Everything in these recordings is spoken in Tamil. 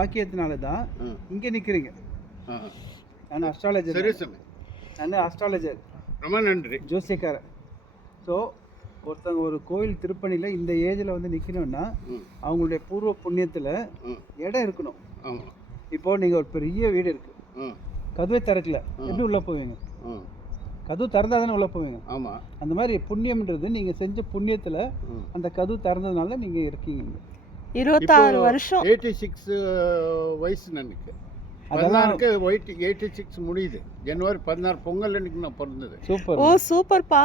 பாக்கியத்தினால தான் இங்கே நிற்கிறீங்க. நான் அஸ்ட்ராலஜர். நான் அஸ்ட்ராலஜர். ரொம்ப நன்றி. ஜோசியக்காரர். ஸோ ஒருத்தவங்க ஒரு கோவில் திருப்பணியில் இந்த ஏஜில் வந்து நிற்கணும்னா அவங்களுடைய பூர்வ புண்ணியத்தில் இடம் இருக்கணும். இப்போது நீங்கள் ஒரு பெரிய வீடு இருக்குது, கதவை திறக்கல, எப்படி உள்ளே போவீங்க? கதவு திறந்தால் தானே உள்ளே போவீங்க. ஆமாம். அந்த மாதிரி புண்ணியம்ன்றது நீங்கள் செஞ்ச புண்ணியத்தில் அந்த கதவு திறந்ததுனால நீங்கள் இருக்கீங்க. 26 வருஷம். 86 வயசு எனக்கு. அதெல்லாம் 86 முடியுது. ஜனவரி 16 பொங்கல் அன்னைக்கு நான் பிறந்தது. சூப்பர். ஓ சூப்பர்ப்பா.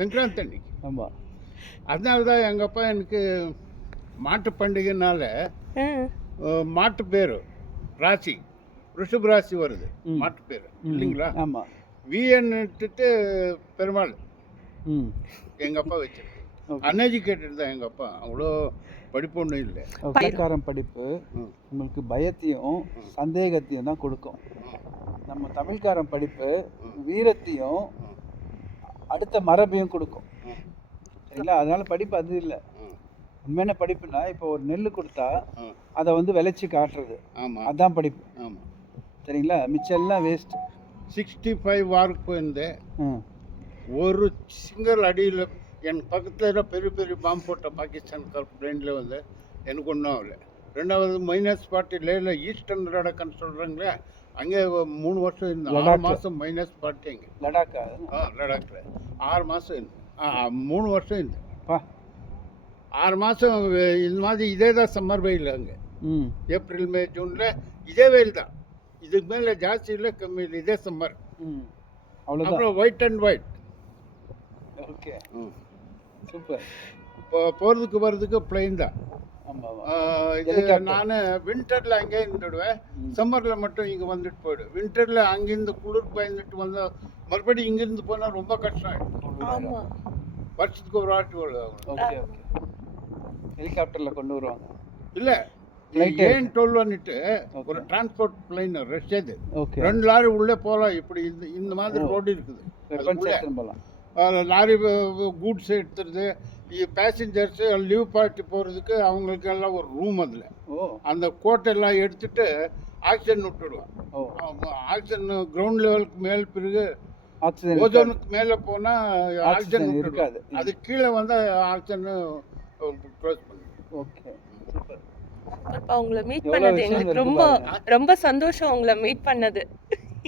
சங்கராந்தி அன்னைக்கு. ஆமாம். அதனால தான் எங்கள் அப்பா எனக்கு மாட்டு பண்டிகைனால மாட்டு பேர் ராசி ரிஷப ராசி வருது, மாட்டு பேர் இல்லைங்களா? ஆமாம். விஎன்னுட்டு பெருமாள் எங்கள் அப்பா வச்சிருக்கு. அன்எஜுகேட்டட் தான் எங்கள் அப்பா, அவ்வளோ படிப்பு ஒன்றும் இல்லை. தமிழ்காரன் படிப்பு உங்களுக்கு பயத்தையும் சந்தேகத்தையும் தான் கொடுக்கும். நம்ம தமிழ்காரன் படிப்பு வீரத்தையும் அடுத்த மரபையும் கொடுக்கும். சரிங்களா? அதனால படிப்பு அது இல்லை. உண்மையான படிப்புனா இப்போ ஒரு நெல் கொடுத்தா அதை வந்து விளைச்சி காட்டுறது, அதுதான் படிப்பு. சரிங்களா? மிச்சம் எல்லாம் வேஸ்ட். 65 வாருக்கு போயிருந்தேன். ஒரு சிங்கிள் அடியில் என் பக்கத்தில் பெரிய பெரிய பாம்பு போட்ட பாகிஸ்தான் பிளேனில் வந்து எனக்கு ஒன்றும் ஆகலை. ரெண்டாவது -40 ஈஸ்டர்ன் லடாக்னு சொல்கிறாங்களே, அங்கே 3 வருஷம் இருந்தேன். 6 மாதம் -40 அங்கே லடாக்கா. லடாக்கில் 6 மாதம் இருந்தேன். 3 வருஷம் இருந்தேன். 6 மாதம் இந்த மாதிரி இதே தான் சம்மர் வெயில். அங்கே ஏப்ரல் மே ஜூனில் இதே வெயில் தான். இதுக்கு மேலே ஜாஸ்தி இல்லை, கம்மி இல்லை, இதே சம்மர். அப்புறம் white and white. Okay, super. இப்போ போகிறதுக்கு வர்றதுக்கு பிளெயின் தான். நான் வின்டரில் அங்கேயே இருந்துடுவேன், சம்மரில் மட்டும் இங்கே வந்துட்டு போயிடுவேன். வின்டரில் அங்கேருந்து குளிர் பயந்துட்டு வந்தால் மறுபடியும் இங்கேருந்து போனால் ரொம்ப கஷ்டம் ஆகிடும். வருஷத்துக்கு ஒரு வாட்டி வருவாங்க. Okay okay. ஹெலிகாப்டரில் கொண்டு வருவாங்க. இல்லை, ஏன் 12 ஒரு டிரான்ஸ்போர்ட் பிளைன் ரஷ்யது. 2 லாரி உள்ளே போகலாம். இப்படி இந்த மாதிரி ரோடு இருக்குது. லாரி கூட்ஸ் எடுத்துருது, பேசஞ்சர்ஸு லீவ் பார்ட்டி போகிறதுக்கு அவங்களுக்கு எல்லாம் ஒரு ரூம். அதில் அந்த கோட்டெல்லாம் எடுத்துட்டு ஆக்சிஜன் விட்டுடுவான். ஆக்சிஜன் கிரவுண்ட் லெவலுக்கு மேல் பிறகு ஓசோனுக்கு மேலே போனால் ஆக்சிஜன் இருக்காது. அது கீழே வந்து ஆக்சிஜன் க்ளோஸ் பண்ணுது. ஓகே, அப்பா உங்களை மீட் பண்ணது எங்களுக்கு ரொம்ப ரொம்ப சந்தோஷம். உங்களை மீட் பண்ணது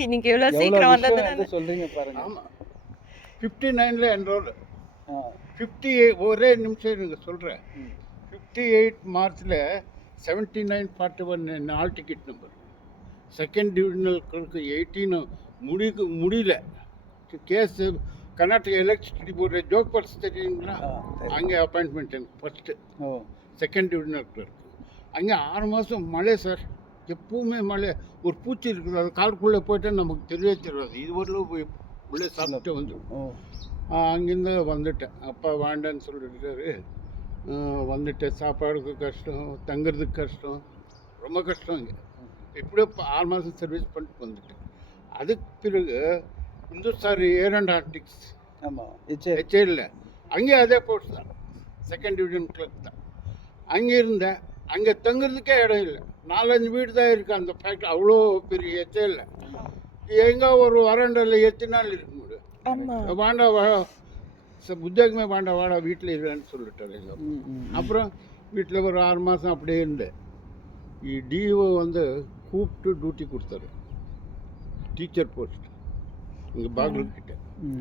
இன்னைக்கு எவ்வளவு சீக்கிரம் வந்ததுன்னு சொல்றீங்க பாருங்க. ஆமா, 59ல என்ரோல். 58 ஒரே நிமிஷம் எனக்கு சொல்றேன். 58 மார்ச்ல 7941 ஆல் டிக்கெட் நம்பர். செகண்ட் டிவிஷனலுக்கு 18 முடியல. Case Karnataka electricity board Jog பர்ஸ் தெரியுங்களா? அங்கே அப்பாயின்மெண்ட் எனக்கு ஃபஸ்ட்டு செகண்ட் டிவிஷனல் கிளர்க்கு. அங்கே 6 மாதம் மழை சார், எப்பவுமே மழை. ஒரு பூச்சி இருக்குது, அது காருக்குள்ளே போயிட்டால் நமக்கு தெரியவே தெரியாது. இது வரலும் போய் உள்ளே சாப்பிட்டு வந்துடும். அங்கேருந்து வந்துட்டேன். அப்பா வேண்டான்னு சொல்லிட்டாரு. வந்துட்டேன். சாப்பாடுக்கு கஷ்டம், தங்குறதுக்கு கஷ்டம், ரொம்ப கஷ்டம். இங்கே எப்படியோ 6 மாதம் சர்வீஸ் பண்ணிட்டு வந்துட்டேன். அதுக்கு பிறகு இந்துஸ்தான் ஏர் அண்ட் ஆர்டிக்ஸ் ஹெச்ஏல அங்கே அதே போஸ்ட் தான், செகண்ட் டிவிஷன் கிளர்க் தான். அங்கே இருந்தேன். அங்கே தங்குறதுக்கே இடம் இல்லை. 4-5 வீடு தான் இருக்குது அந்த ஃபேக்ட்ரி. அவ்வளோ பெரிய ஹெச்ஏல எங்கே ஒரு வராண்டாவில் எத்தனை இருக்க முடியும்? வாண்டா உத்தியோகமே வாண்டா வாடா வீட்டில் இல்லைன்னு சொல்லிட்டாரு எங்கள். அப்புறம் வீட்டில் ஒரு 6 மாதம் அப்படியே இருந்தேன். டிஓ வந்து கூப்பிட்டு டியூட்டி கொடுத்தாரு, டீச்சர் போஸ்ட் இங்கே பாகலூர்கிட்ட.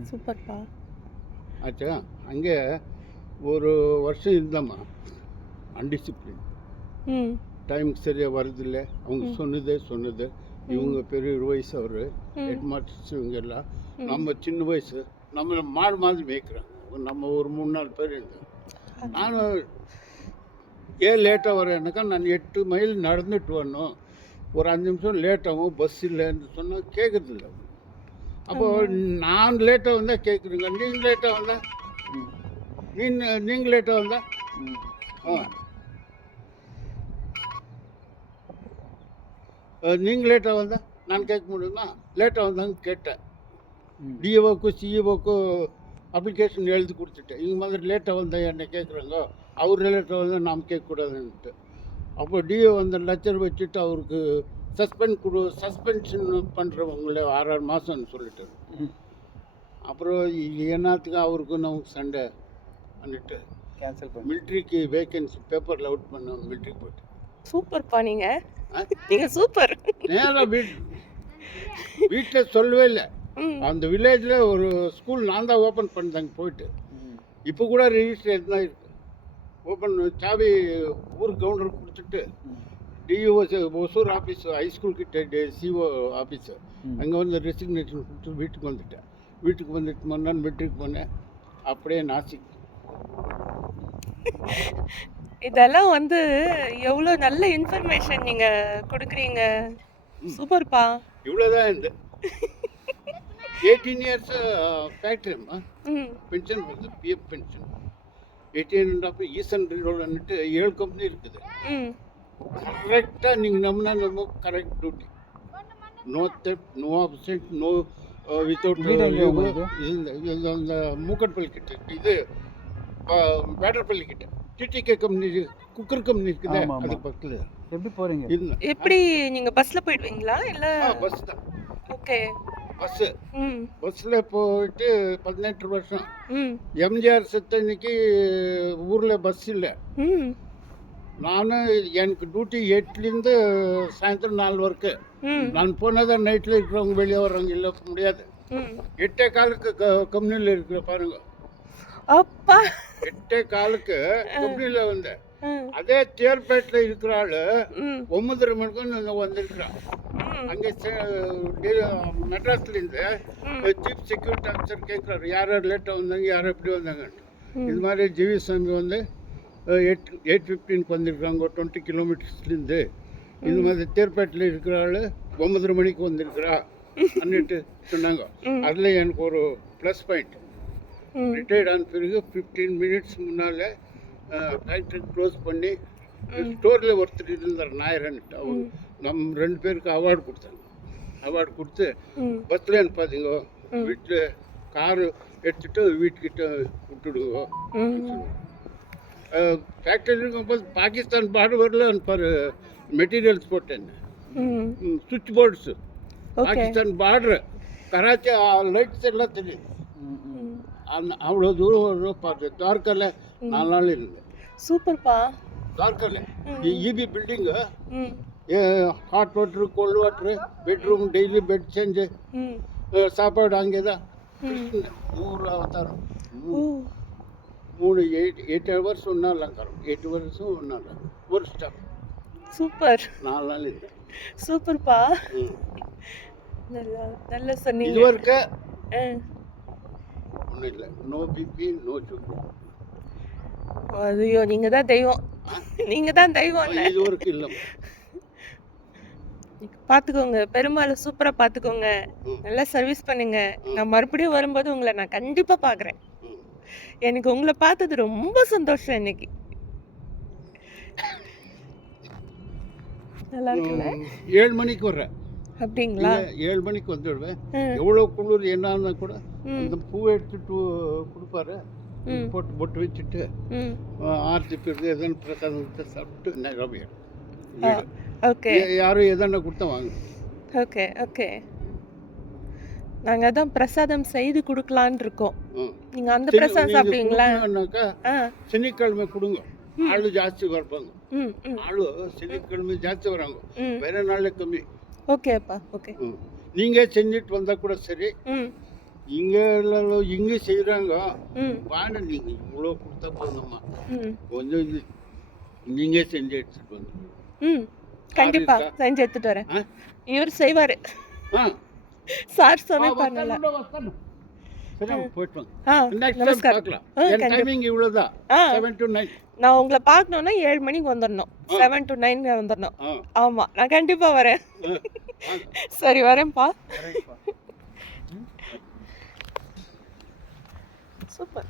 சூப்பர்ப்பா. ஆச்சா, அங்கே ஒரு வருஷம் இருந்தம்மா. அன்டிசிப்ளின், டைமுக்கு சரியாக வருதில்லை. அவங்க சொன்னது இவங்க பெரிய வயசு, அவர் ஹெட் மாஸ்டர்ஸ், இவங்க எல்லாம் நம்ம சின்ன வயசு. நம்மளை மாடு மாதிரி மேய்க்கிறாங்க. நம்ம ஒரு 3-4 பேர் இருந்தோம். நானும் ஏன் லேட்டாக வரேன்னாக்கா, நான் 8 மைல் நடந்துட்டு வரணும், ஒரு 5 நிமிஷம் லேட்டாகும், பஸ் இல்லைன்னு சொன்னால் கேட்குறது இல்லை. அப்போ நான் லேட்டாக வந்தால் கேட்குறீங்க, நீங்கள் லேட்டாக வந்தால் நீங்கள் லேட்டாக வந்தால் நீங்கள் லேட்டாக வந்தால் நான் கேட்க முடியுமா? லேட்டாக வந்தாங்க கேட்டேன். டிஓக்கும் சிஇஓக்கும் அப்ளிகேஷன் எழுதி கொடுத்துட்டேன். இவங்க மாதிரி லேட்டாக வந்தால் என்ன கேட்குறாங்க, அவர் லேட்டாக வந்தால் நாம் கேட்கக்கூடாதுன்ட்டு. அப்போ டிஓ அந்த லெக்சர் வச்சுட்டு அவருக்கு சஸ்பென்ஷன் பண்ணுறவங்கள 6 மாதம்னு சொல்லிட்டு அப்புறம் இது என்னத்துக்கு அவருக்கும் நமக்கு சண்டை பண்ணிட்டு கேன்சல் பண்ணி மிலிட்ரிக்கு வேகன்சி பேப்பரில் அவுட் பண்ணோம் மிலிட்ரிக்கு போய்ட்டு சூப்பர்ப்பா நீங்க சூப்பர். நேராக வீட்டில் சொல்லவே இல்லை. அந்த வில்லேஜில் ஒரு ஸ்கூல் நான் தான் ஓப்பன் பண்ணாங்க போயிட்டு. இப்போ கூட ரிஜிஸ்டர் தான் இருக்குது. ஓப்பன் சாவி ஊர் கவுண்டர் கொடுத்துட்டு டிஓ ஒசூர் ஆஃபீஸ் ஹைஸ்கூல் கிட்ட சிஓ ஆஃபீஸு அங்கே வந்து ரெசிக்னேஷன் கொடுத்து வீட்டுக்கு வந்துட்டேன். வீட்டுக்கு வந்துட்டு மறுநாள் மெட்ரிக் போனேன். அப்படியே நாசிக். இதெல்லாம் வந்து எவ்வளோ நல்ல இன்ஃபர்மேஷன் நீங்க கொடுக்குறீங்க. சூப்பர்ப்பா. இவ்வளோதான் இந்த 18 இயர்ஸ் ஃபேக்ட்ரிம்மா பென்ஷன் வருது, பிஎஃப் பென்ஷன். 18.5 ஈசன் ரோடுன்னுட்டு 7 கம்பெனி இருக்குது. கரெக்டாக நீங்கள் நம்ம correct duty. No theft, no absent, no without இந்த மூக்கட்பள்ளி கிட்ட இது பேட்டர்பள்ளி கிட்ட டிடிகே கம்பெனி குக்கர் கம்பெனி இருக்குது. அது பக்கத்தில். எப்படி போகிறீங்க? எப்படி நீங்க பஸ்ல போயிடுவீங்களா இல்ல? பஸ் தான். ஓகே. பஸ்ஸில் போயிட்டு 18 வருஷம். எம்ஜிஆர் செத்தன்னைக்கு ஊரில் பஸ் இல்லை. நானும் எனக்கு டியூட்டி 8லேருந்து சாயந்தரம் 4 வரைக்கும். நான் போனதான் நைட்டில் இருக்கிறவங்க வெளியே வர்றவங்க இல்லை முடியாது. 8:15 கம்பெனியில் இருக்கிற பாருங்க. அப்பா 8:15 கம்பெனியில் வந்தேன். அதே தேர்பேட்டில் இருக்கிற ஆள் 9:30 மணிக்கு வந்திருக்கிறான். அங்கே மெட்ராஸ்லேருந்து சீஃப் செக்யூரிட்டி ஆஃபீஸர் கேட்குறாரு, யார் யார் லேட்டாக வந்தாங்க, யார் எப்படி வந்தாங்கன்ட்டு. இது மாதிரி ஜிவிசாமி வந்து 8:15 வந்திருக்கிறாங்க 20 கிலோமீட்டர்ஸ்லேருந்து. இந்த மாதிரி தேர்பேட்டில் இருக்கிற ஆள் 9:30 மணிக்கு வந்திருக்கிறா அன்னிட்டு சொன்னாங்க. அதில் எனக்கு ஒரு ப்ளஸ் பாயிண்ட். ரிட்டையர்ட் ஆன பிறகு 15 மினிட்ஸ் முன்னால் ஃபேக்ட்ரி க்ளோஸ் பண்ணி ஸ்டோரில் ஒருத்தர் இருந்தார் நாயரன்ட்டு. அவர் நம்ம 2 பேருக்கு அவார்டு கொடுத்தாங்க. அவார்டு கொடுத்து பஸ்ஸில் அனுப்பாதீங்க, வீட்டில் காரு எடுத்துகிட்டு வீட்டுக்கிட்ட விட்டுடுங்க. ஃபேக்ட்ரி இருக்கும்போது பாகிஸ்தான் பார்டரில் அனுப்பார் மெட்டீரியல்ஸ் போட்டேன். சுவிட்ச் boards Pakistan border Karachi lights எல்லாம் தெரியுது. அவ்வளோ தூரம் பார்த்து துவாரகாவில் 4 நாள் இருந்தேன். சூப்பர்ப்பா. துவாரகாவில் EB building, hot water, cold water, bedroom, daily bed change, சாப்பாடு அங்கே தான். 3 அவதாரம், 8 ஹவர்ஸ் ஒன்றா அலங்காரம், 8 ஹவர்ஸும் ஒன்றா அலங்காரம், ஒரு ஸ்டாப். சூப்பர். 4 நாள் இருந்தேன். சூப்பர்ப்பா. நல்லா சொன்னீங்க. இது வரைக்கும் ஒன்றும் இல்லை. No BP, no sugar. ஐயோ நீங்க தான் தெய்வம். நீங்க தான் தெய்வம். இது வரைக்கும் இல்லை. பார்த்துக்கோங்க, பெருமாளை சூப்பராக பார்த்துக்கோங்க, நல்லா சர்வீஸ் பண்ணுங்க. நான் மறுபடியும் வரும்போது உங்களை நான் கண்டிப்பாக பார்க்குறேன். எனக்கு உங்களை பார்த்தது ரொம்ப சந்தோஷம் இன்னைக்கு. நல்லா இருக்குல்ல? 7 மணிக்கு வர்றேன். அப்படிங்களா? 7 மணிக்கு வந்துடுவேன். எவ்வளோ குளிர் என்ன கூட அந்த பூவை எடுத்துட்டு கொடுப்பாரு, போட்டு பொட்டு வச்சுட்டு ஆர்த்தி பிரிவு எதனா பிரசாதத்தை சாப்பிட்டு நிரம்பிடும். ஓகே. யாரும் எதனா கொடுத்தா வாங்க. Okay okay. நாங்கள் அதான் பிரசாதம் செய்து கொடுக்கலான்னு இருக்கோம். நீங்கள் அந்த பிரசாதம் சாப்பிடுவீங்களா? சனிக்கிழமை கொடுங்க, ஆளு ஜாஸ்தி வரப்பாங்க. ஆளு சனிக்கிழமை ஜாஸ்தி வராங்க, வேற நாளில் கம்மி. ஓகேப்பா. ஓகே. நீங்கள் செஞ்சுட்டு வந்தால் கூட சரி. இங்கே செய்கிறாங்க வாங்க, நீங்கள் இவ்வளோ கொடுத்தா போதும்மா, கொஞ்சம் நீங்கள் செஞ்சு எடுத்துகிட்டு வந்து. கண்டிப்பா செஞ்சு எடுத்துட்டு வரேன். இவர் செய்வாரு. சார் சமைப்பார்ல. சரி போய்ட்டு வாங்க. நெக்ஸ்ட் டைம் பார்க்கலாம். என் டைமிங் இவ்வளவுதான், 7 to 9. நான் உங்களை பார்க்கணும்னா 7 மணிக்கு வந்துடணும், 7 to 9 வந்துடணும். ஆமா, நான் கண்டிப்பா வரேன். சரி வரேன்ப்பா. சூப்பர்.